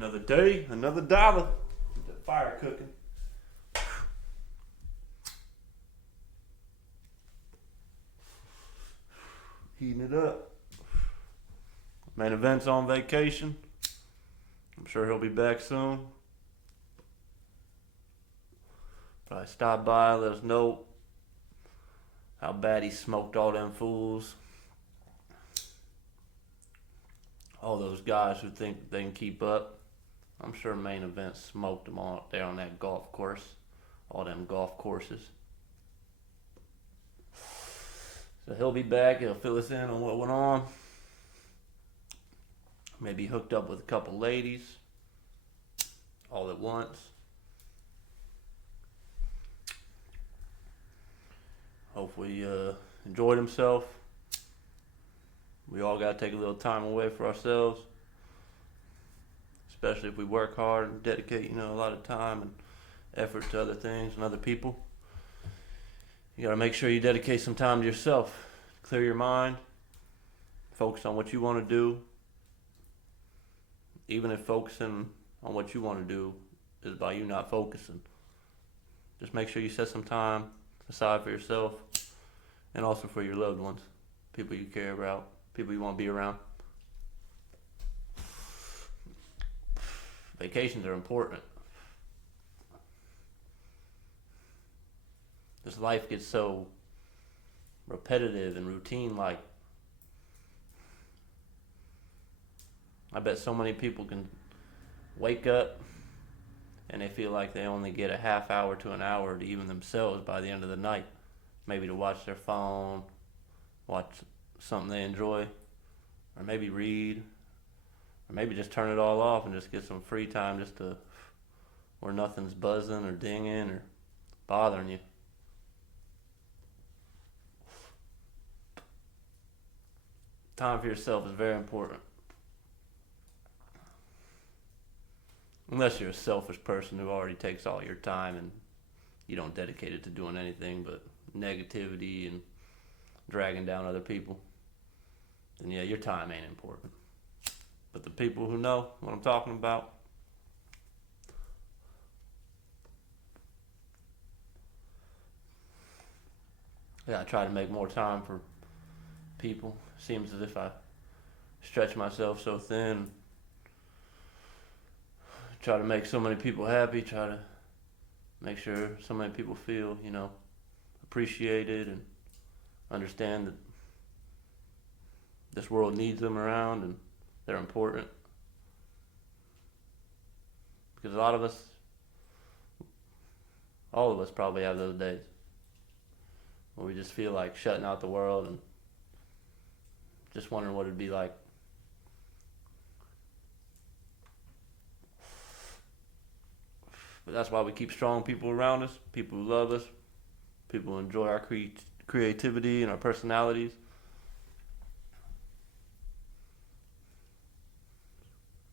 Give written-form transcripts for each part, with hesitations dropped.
Another day, another dollar. Get that fire cooking. Heating it up. Main event's on vacation. I'm sure he'll be back soon. Probably stop by, let us know how bad he smoked all them fools. All those guys who think they can keep up. I'm sure Main Event smoked them all there on that golf course. All them golf courses. So he'll be back. He'll fill us in on what went on. Maybe hooked up with a couple ladies all at once. Hopefully enjoyed himself. We all got to take a little time away for ourselves, especially if we work hard and dedicate, a lot of time and effort to other things and other people. You got to make sure you dedicate some time to yourself. Clear your mind. Focus on what you want to do. Even if focusing on what you want to do is by you not focusing. Just make sure you set some time aside for yourself and also for your loved ones, people you care about, people you want to be around. Vacations are important. This life gets so repetitive and routine-like. I bet so many people can wake up and they feel like they only get a half hour to an hour to even themselves by the end of the night. Maybe to watch their phone, watch something they enjoy, or maybe read, or maybe just turn it all off and just get some free time just to where nothing's buzzing or dinging or bothering you. Time for yourself is very important. Unless you're a selfish person who already takes all your time and you don't dedicate it to doing anything but negativity and dragging down other people, then yeah, your time ain't important. But the people who know what I'm talking about, yeah, I try to make more time for people. Seems as if I stretch myself so thin. Try to make so many people happy, try to make sure so many people feel, appreciated and understand that this world needs them around and they're important. Because all of us probably have those days where we just feel like shutting out the world and just wondering what it'd be like. But that's why we keep strong people around us, people who love us, people who enjoy our creativity and our personalities.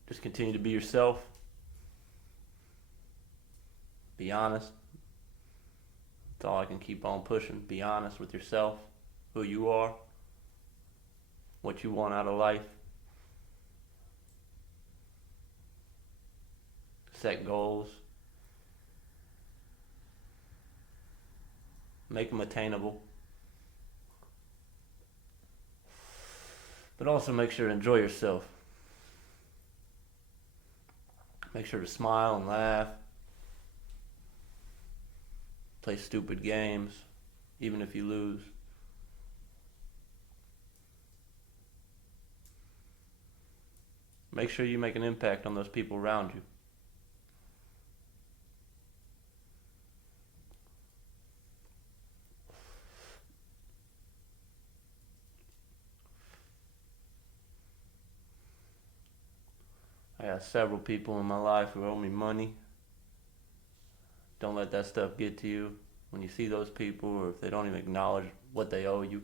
Just continue to be yourself. Be honest. That's all I can keep on pushing. Be honest with yourself, who you are, what you want out of life. Set goals. Make them attainable. But also make sure to enjoy yourself. Make sure to smile and laugh. Play stupid games, even if you lose. Make sure you make an impact on those people around you. I got several people in my life who owe me money. Don't let that stuff get to you. When you see those people, or if they don't even acknowledge what they owe you,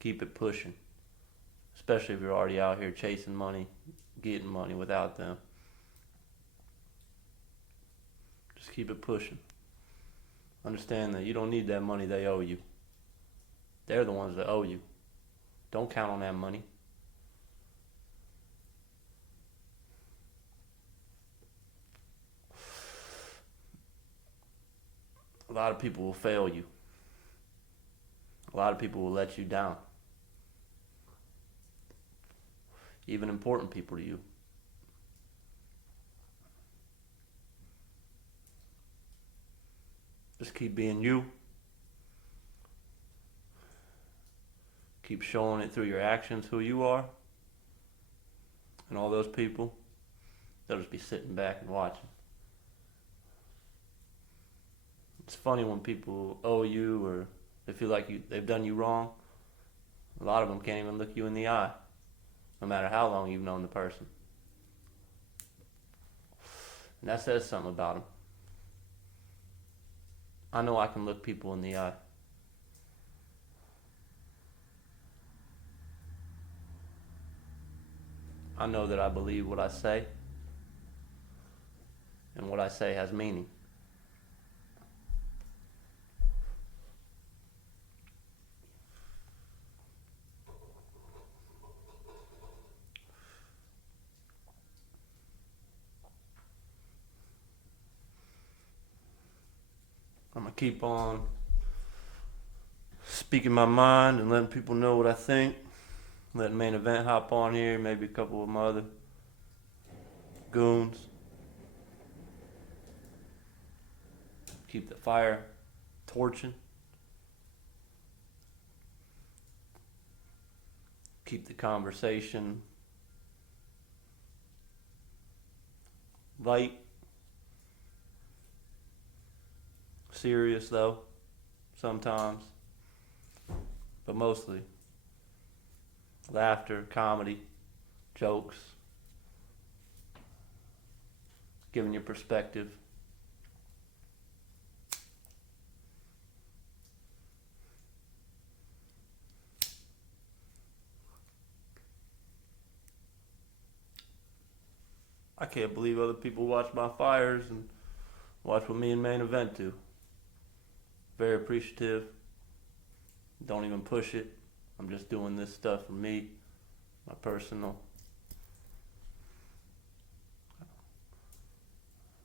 keep it pushing. Especially if you're already out here chasing money, getting money without them. Just keep it pushing. Understand that you don't need that money they owe you. They're the ones that owe you. Don't count on that money. A lot of people will fail you. A lot of people will let you down. Even important people to you. Just keep being you. Keep showing it through your actions who you are. And all those people, they'll just be sitting back and watching. It's funny when people owe you or they feel like they've done you wrong. A lot of them can't even look you in the eye, no matter how long you've known the person. And that says something about them. I know I can look people in the eye. I know that I believe what I say, and what I say has meaning. I'm going to keep on speaking my mind and letting people know what I think. Letting Main Event hop on here, maybe a couple of my other goons. Keep the fire torching. Keep the conversation light. Serious though, sometimes. But mostly laughter, comedy, jokes, giving you perspective. I can't believe other people watch my fires and watch what me and Main Event do. Very appreciative. Don't even push it. I'm just doing this stuff for me, my personal.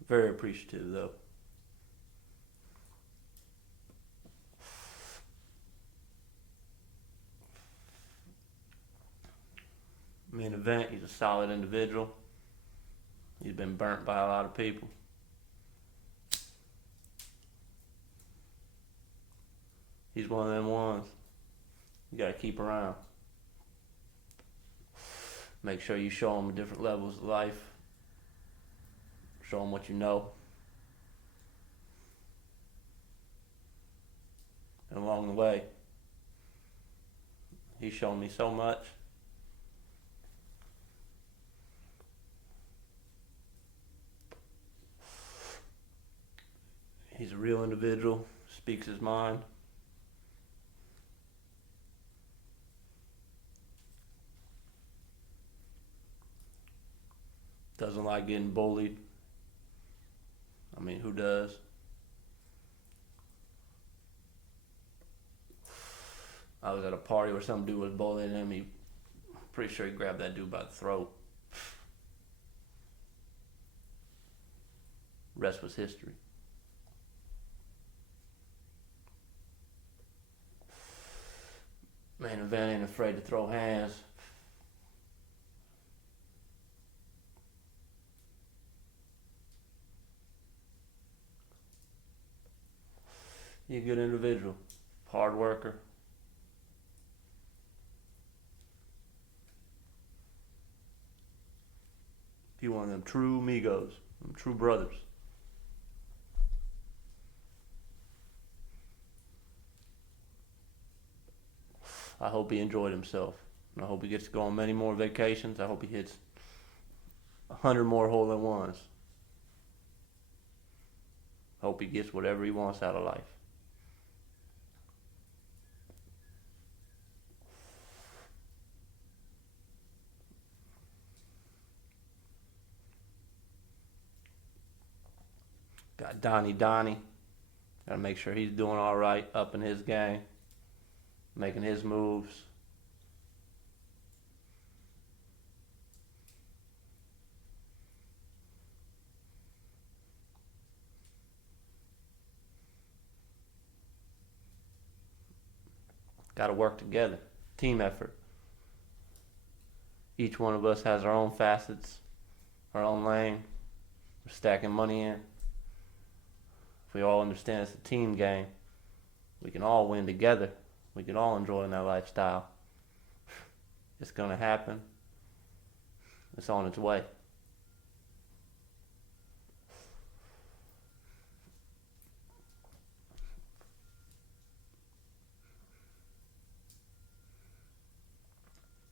Very appreciative though. Main Event, he's a solid individual. He's been burnt by a lot of people. He's one of them ones you gotta keep around. Make sure you show him different levels of life. Show him what you know. And along the way, he's shown me so much. He's a real individual, speaks his mind. Doesn't like getting bullied. I mean, who does? I was at a party where some dude was bullying him. Pretty sure he grabbed that dude by the throat. Rest was history. Main Event ain't afraid to throw hands. You're a good individual, hard worker. You're one of them true amigos, them true brothers. I hope he enjoyed himself. And I hope he gets to go on many more vacations. I hope he hits 100 more hole-in-ones. Hope he gets whatever he wants out of life. Got Donnie. Gotta make sure he's doing all right, up in his game, making his moves. Got to work together. Team effort. Each one of us has our own facets, our own lane. We're stacking money in. If we all understand it's a team game, we can all win together. We can all enjoy that lifestyle. It's going to happen. It's on its way.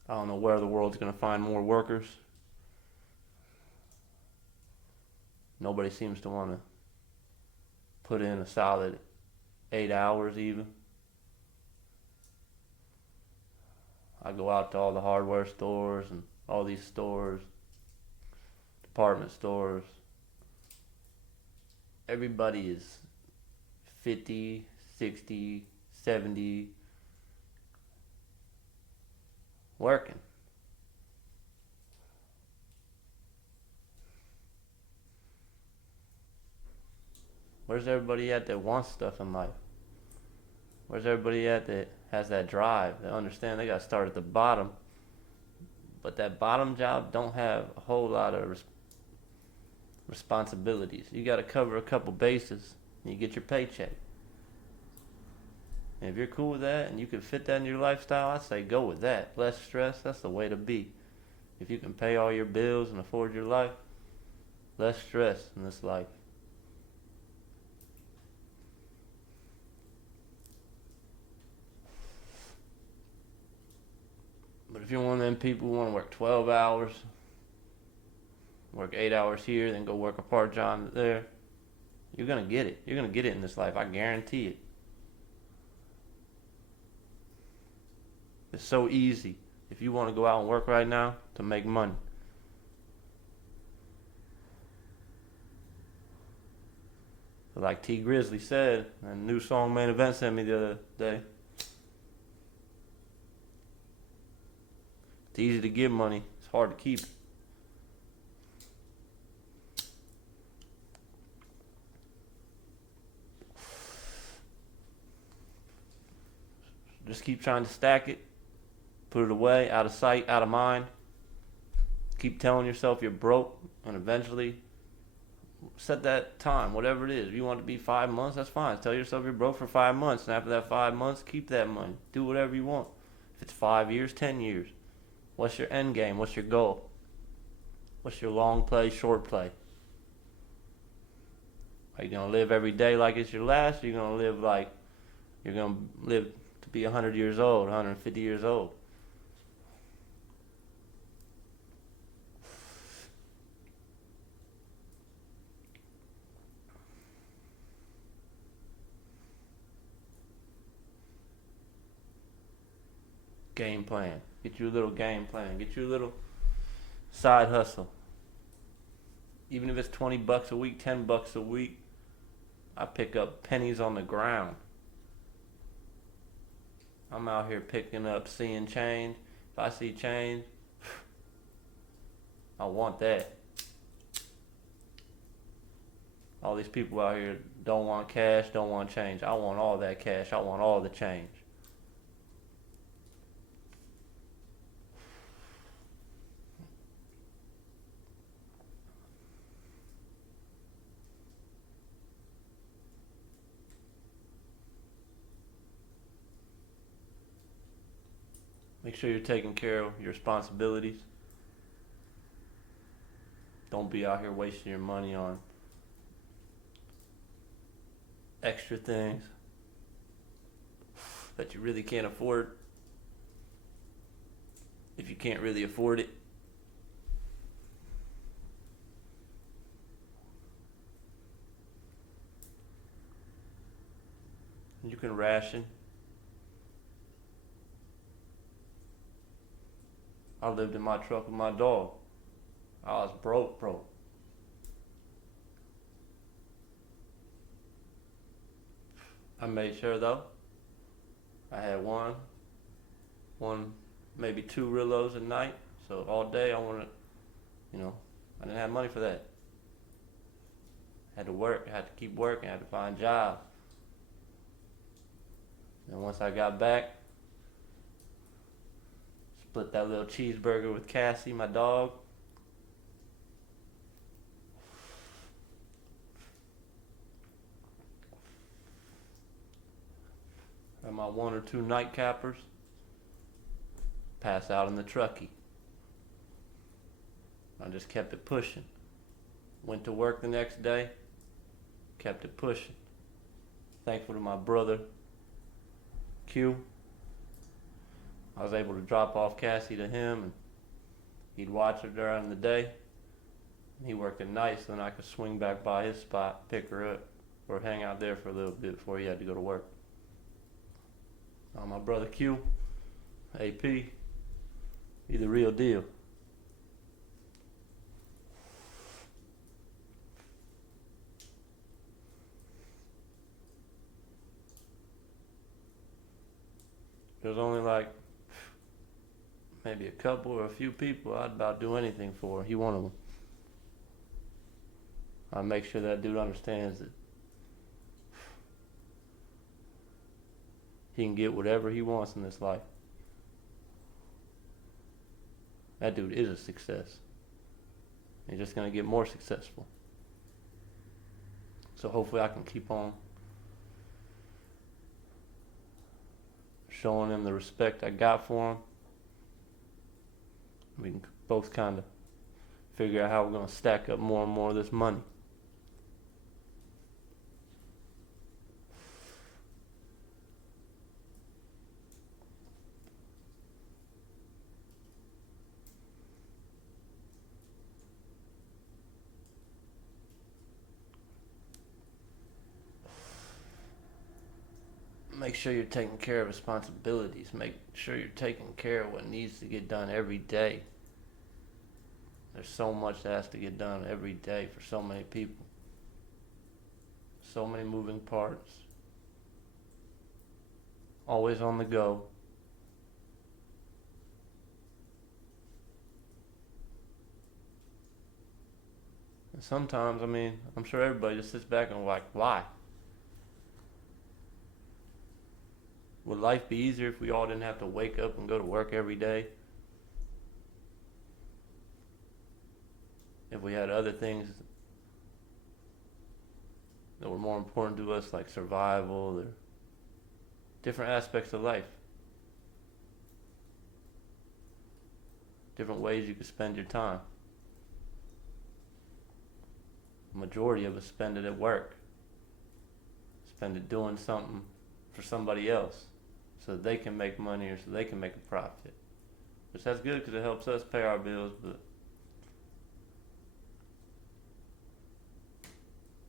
I don't know where the world's going to find more workers. Nobody seems to want to put in a solid 8 hours even. I go out to all the hardware stores and all these stores, department stores. Everybody is 50, 60, 70 working. Where's everybody at that wants stuff in life? Where's everybody at that has that drive, that understand they got to start at the bottom, but that bottom job don't have a whole lot of responsibilities. You got to cover a couple bases and you get your paycheck. And if you're cool with that and you can fit that in your lifestyle, I say go with that. Less stress, that's the way to be. If you can pay all your bills and afford your life, less stress in this life. But if you're one of them people who want to work 12 hours, work 8 hours here, then go work a part job there, you're going to get it. You're going to get it in this life. I guarantee it. It's so easy if you want to go out and work right now to make money. But like T Grizzly said, a new song Main Event sent me the other day, it's easy to give money, it's hard to keep it. Just keep trying to stack it, put it away, out of sight, out of mind. Keep telling yourself you're broke, and eventually set that time, whatever it is. If you want it to be 5 months, that's fine. Tell yourself you're broke for 5 months, and after that 5 months, keep that money. Do whatever you want. If it's 5 years, 10 years. What's your end game? What's your goal? What's your long play, short play? Are you going to live every day like it's your last, or are you going to live like you're going to live to be 100 years old, 150 years old? Game plan. Get you a little game plan. Get you a little side hustle. Even if it's $20 a week, $10 a week, I pick up pennies on the ground. I'm out here picking up, seeing change. If I see change, I want that. All these people out here don't want cash, don't want change. I want all that cash. I want all the change. Make sure you're taking care of your responsibilities. Don't be out here wasting your money on extra things that you really can't afford. If you can't really afford it, you can ration. I lived in my truck with my dog. I was broke. I made sure though, I had one, maybe 2 Rillos a night. So all day I wanted, I didn't have money for that. I had to work, I had to keep working, I had to find jobs. And once I got back, Split that little cheeseburger with Cassie, my dog. And my 1 or 2 nightcappers. Pass out in the truckie. I just kept it pushing. Went to work the next day. Kept it pushing. Thankful to my brother, Q. I was able to drop off Cassie to him, and he'd watch her during the day. He worked at night, so then I could swing back by his spot, pick her up, or hang out there for a little bit before he had to go to work. My brother Q, AP, he the real deal. There's only like maybe a couple or a few people I'd about do anything for. He one of them. I make sure that dude understands that he can get whatever he wants in this life. That dude is a success. He's just gonna get more successful. So hopefully I can keep on showing him the respect I got for him. We can both kind of figure out how we're going to stack up more and more of this money. Make sure you're taking care of responsibilities. Make sure you're taking care of what needs to get done every day. There's so much that has to get done every day for so many people. So many moving parts. Always on the go. And sometimes, I'm sure everybody just sits back and like, why? Would life be easier if we all didn't have to wake up and go to work every day? If we had other things that were more important to us, like survival or different aspects of life? Different ways you could spend your time. The majority of us spend it at work. Spend it doing something for somebody else, so that they can make money or so they can make a profit. Which that's good because it helps us pay our bills, but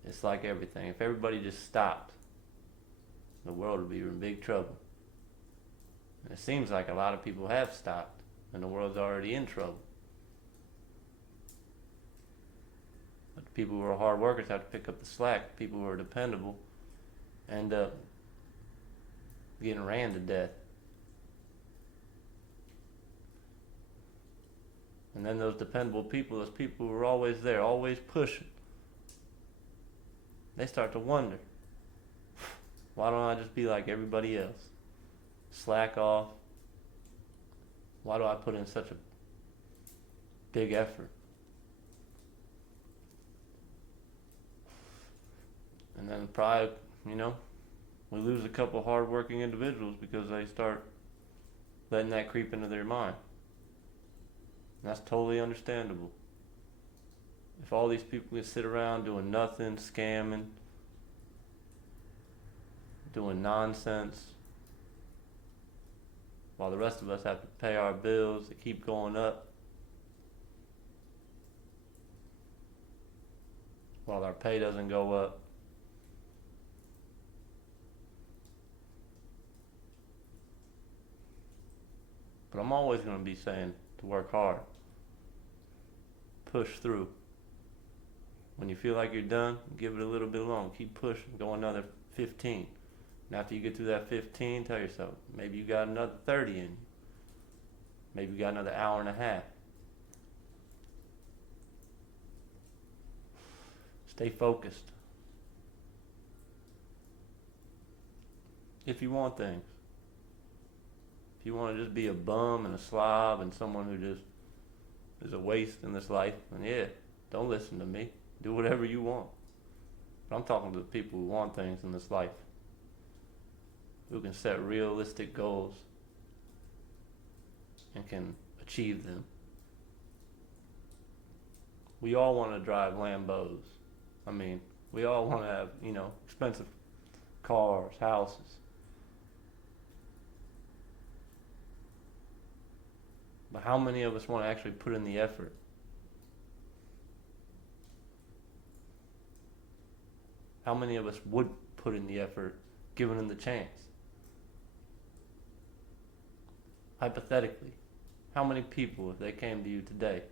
it's like everything. If everybody just stopped, the world would be in big trouble. And it seems like a lot of people have stopped, and the world's already in trouble. But the people who are hard workers have to pick up the slack. People who are dependable end up getting ran to death. And then those dependable people, those people who are always there, always pushing, they start to wonder, why don't I just be like everybody else? Slack off. Why do I put in such a big effort? And then probably, we lose a couple hard-working individuals because they start letting that creep into their mind. And that's totally understandable. If all these people can sit around doing nothing, scamming, doing nonsense, while the rest of us have to pay our bills that keep going up, while our pay doesn't go up, but I'm always going to be saying to work hard. Push through. When you feel like you're done, give it a little bit longer. Keep pushing. Go another 15. And after you get through that 15, tell yourself, maybe you got another 30 in you. Maybe you got another hour and a half. Stay focused. If you want things. If you want to just be a bum and a slob and someone who just is a waste in this life, then yeah, don't listen to me. Do whatever you want. But I'm talking to the people who want things in this life, who can set realistic goals and can achieve them. We all want to drive Lambos. I mean, we all want to have, expensive cars, houses. But how many of us want to actually put in the effort? How many of us would put in the effort given them the chance? Hypothetically, how many people, if they came to you today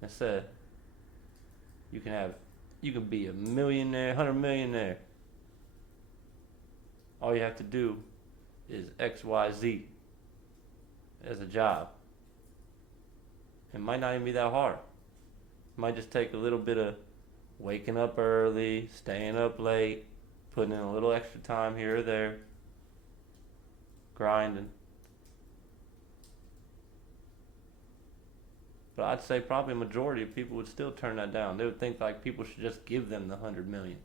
and said, you can be a millionaire, 100 millionaire. All you have to do is X, Y, Z as a job. It might not even be that hard. It might just take a little bit of waking up early, staying up late, putting in a little extra time here or there, grinding. But I'd say probably a majority of people would still turn that down. They would think like people should just give them the 100 million.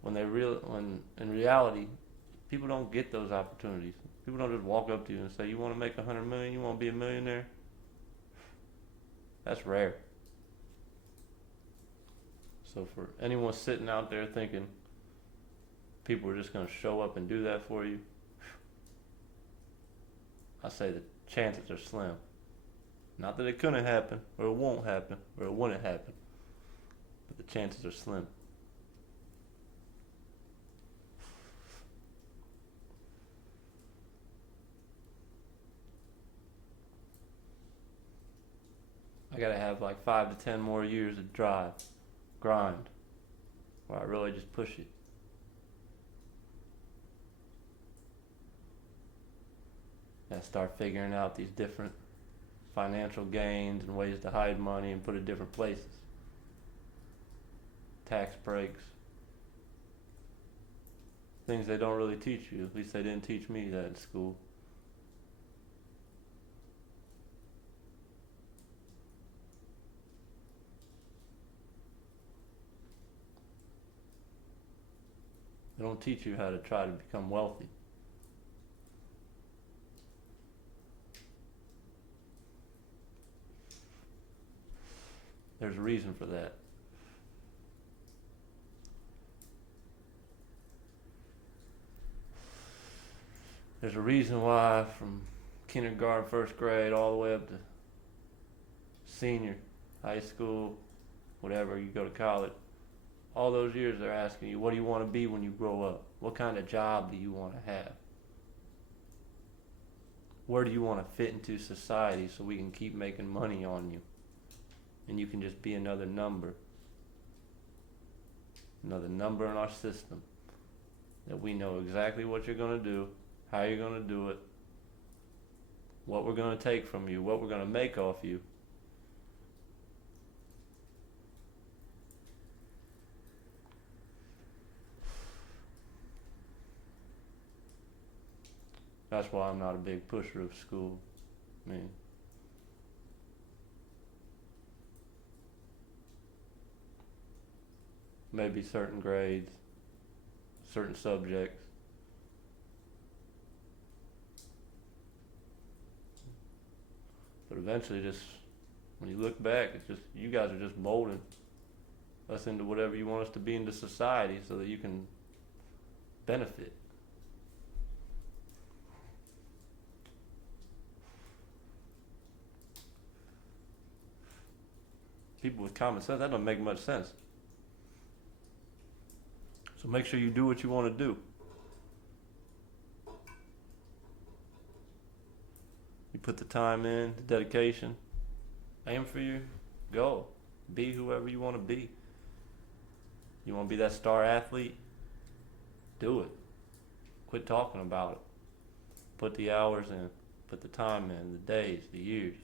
When in reality, people don't get those opportunities. People don't just walk up to you and say, you want to make 100 million? You want to be a millionaire? That's rare. So for anyone sitting out there thinking people are just going to show up and do that for you, I say the chances are slim. Not that it couldn't happen, or it won't happen, or it wouldn't happen, but the chances are slim. I gotta have like 5 to 10 more years of grind, where I really just push it. And start figuring out these different financial gains and ways to hide money and put it different places. Tax breaks. Things they don't really teach you. At least they didn't teach me that in school. They don't teach you how to try to become wealthy. There's a reason for that. There's a reason why from kindergarten, first grade, all the way up to senior, high school, whatever, you go to college, all those years they're asking you, what do you want to be when you grow up? What kind of job do you want to have? Where do you want to fit into society so we can keep making money on you? And you can just be another number in our system, that we know exactly what you're going to do, how you're going to do it, what we're going to take from you, what we're going to make off you. That's why I'm not a big pusher of school. I mean, maybe certain grades, certain subjects. But eventually, just when you look back, it's just you guys are just molding us into whatever you want us to be into society so that you can benefit. People with common sense, that doesn't make much sense. So make sure you do what you want to do. You put the time in, the dedication, aim for your goal. Be whoever you want to be. You want to be that star athlete? Do it. Quit talking about it. Put the hours in, put the time in, the days, the years.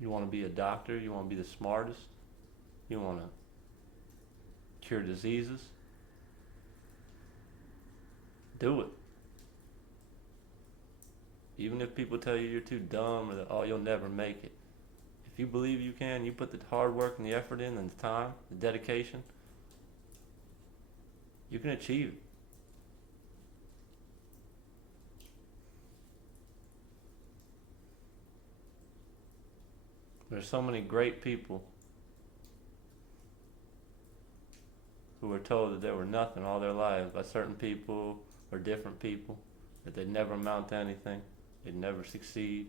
You want to be a doctor? You want to be the smartest? You want to cure diseases? Do it. Even if people tell you you're too dumb or that, oh, you'll never make it. If you believe you can, you put the hard work and the effort in and the time, the dedication, you can achieve it. There's so many great people who were told that they were nothing all their lives by certain people or different people, that they'd never amount to anything, they'd never succeed,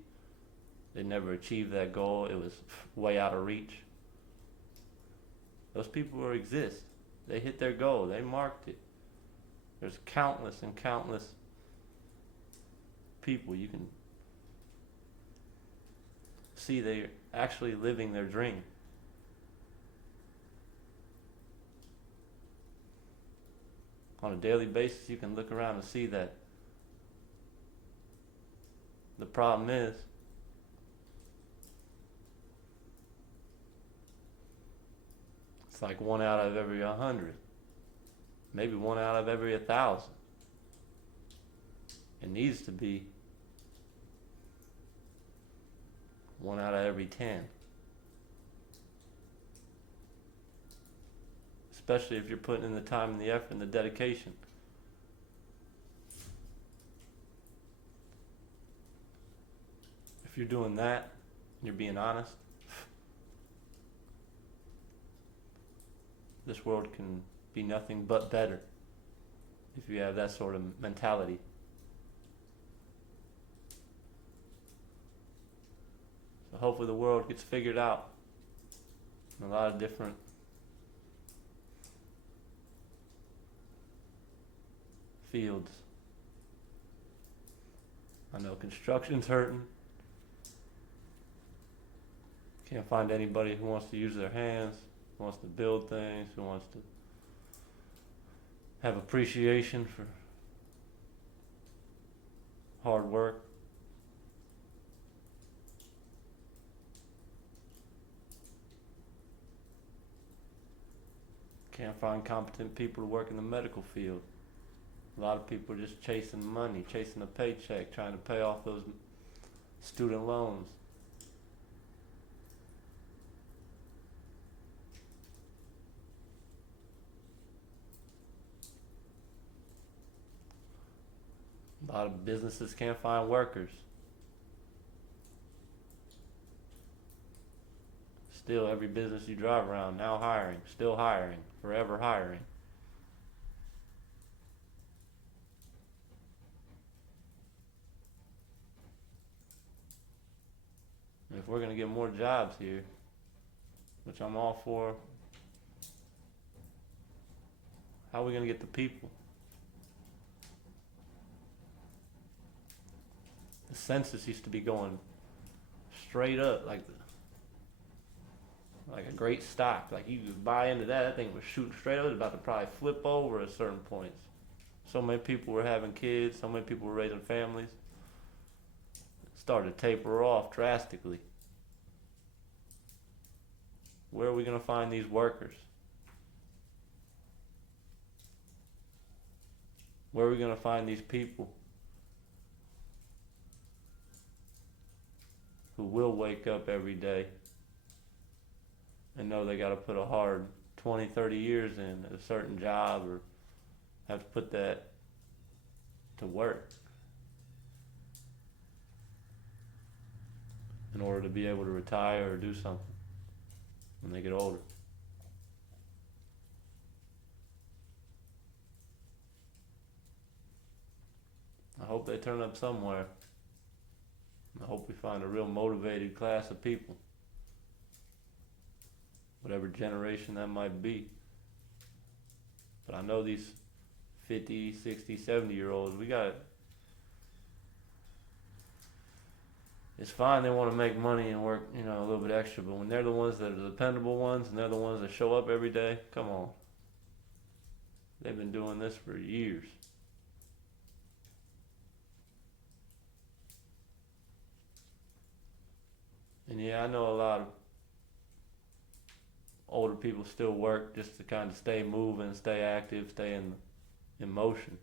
they'd never achieve that goal, it was way out of reach. Those people exist. They hit their goal, they marked it. There's countless and countless people you can see they're actually living their dream. On a daily basis, you can look around and see that. The problem is, it's like 1 out of every 100, maybe 1 out of every 1,000. It needs to be 1 out of every 10. Especially if you're putting in the time and the effort and the dedication. If you're doing that, and you're being honest, this world can be nothing but better if you have that sort of mentality. So hopefully the world gets figured out in a lot of different fields. I know construction's hurting. Can't find anybody who wants to use their hands, who wants to build things, who wants to have appreciation for hard work. Can't find competent people to work in the medical field. A lot of people are just chasing money, chasing a paycheck, trying to pay off those student loans. A lot of businesses can't find workers. Still, every business you drive around, now hiring, still hiring, forever hiring. And if we're going to get more jobs here, which I'm all for, how are we going to get the people? The census used to be going straight up like a great stock. Like you could buy into that. That thing was shooting straight up. It was about to probably flip over at certain points. So many people were having kids. So many people were raising families. It started to taper off drastically. Where are we going to find these workers? Where are we going to find these people who will wake up every day and know they got to put a hard 20, 30 years in at a certain job or have to put that to work in order to be able to retire or do something when they get older? I hope they turn up somewhere. I hope we find a real motivated class of people, whatever generation that might be. But I know these 50, 60, 70-year-olds, it's fine they want to make money and work, a little bit extra, but when they're the ones that are the dependable ones and they're the ones that show up every day, come on. They've been doing this for years. And yeah, I know a lot of older people still work just to kind of stay moving, stay active, stay in motion.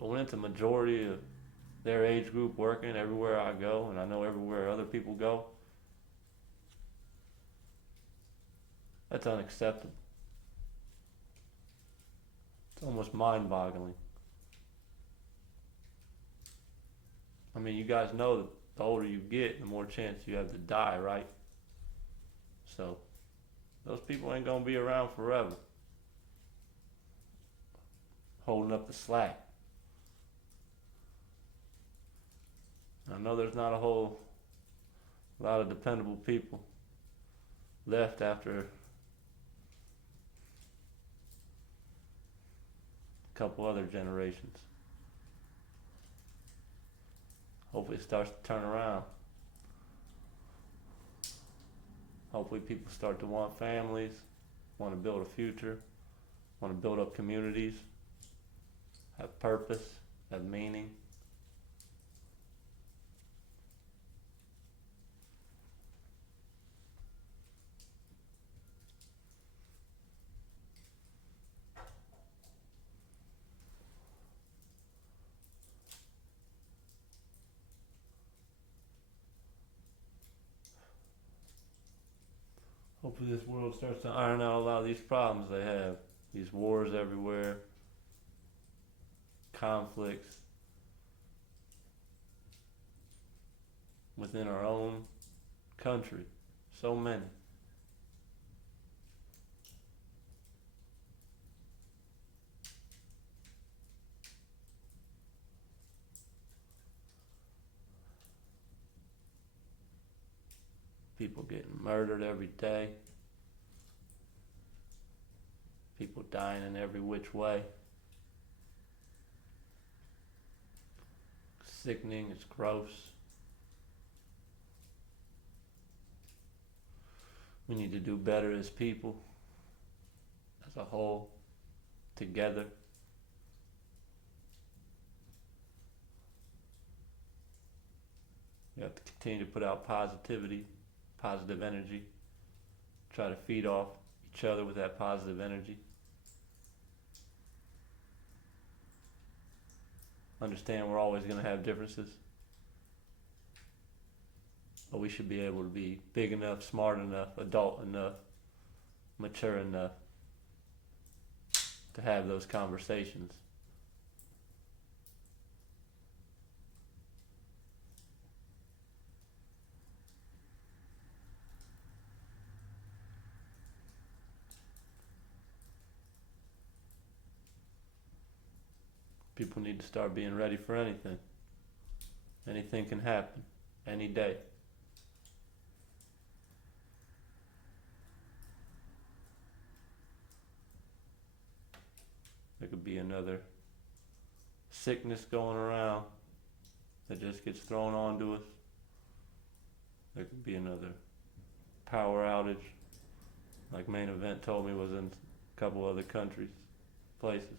But when it's a majority of their age group working everywhere I go, and I know everywhere other people go, that's unacceptable. It's almost mind-boggling. I mean, you guys know that the older you get, the more chance you have to die, right? So, those people ain't gonna be around forever, holding up the slack. I know there's not a whole lot of dependable people left after a couple other generations. Hopefully it starts to turn around. Hopefully people start to want families, want to build a future, want to build up communities, have purpose, have meaning. Hopefully this world starts to iron out a lot of these problems they have. These wars everywhere, conflicts within our own country. So many. People getting murdered every day. People dying in every which way. Sickening, it's gross. We need to do better as people, as a whole, together. We have to continue to put out positivity, positive energy. Try to feed off each other with that positive energy. Understand we're always going to have differences, but we should be able to be big enough, smart enough, adult enough, mature enough to have those conversations. People need to start being ready for anything. Anything can happen, any day. There could be another sickness going around that just gets thrown onto us. There could be another power outage, like Main Event told me was in a couple other countries, places.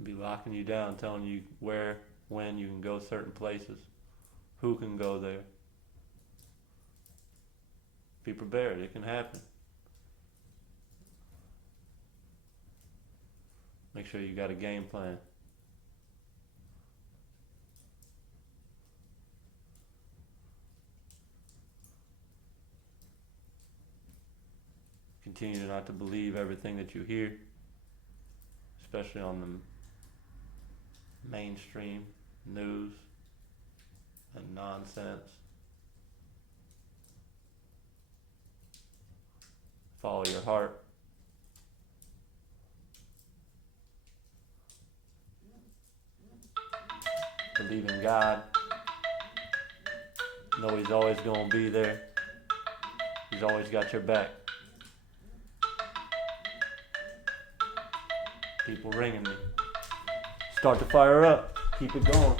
Be locking you down, telling you where, when you can go certain places, who can go there. Be prepared, it can happen. Make sure you got a game plan. Continue not to believe everything that you hear, especially on the mainstream news and nonsense. Follow your heart. Believe in God. Know He's always going to be there. He's always got your back. People ringing me. Start the fire up. Keep it going.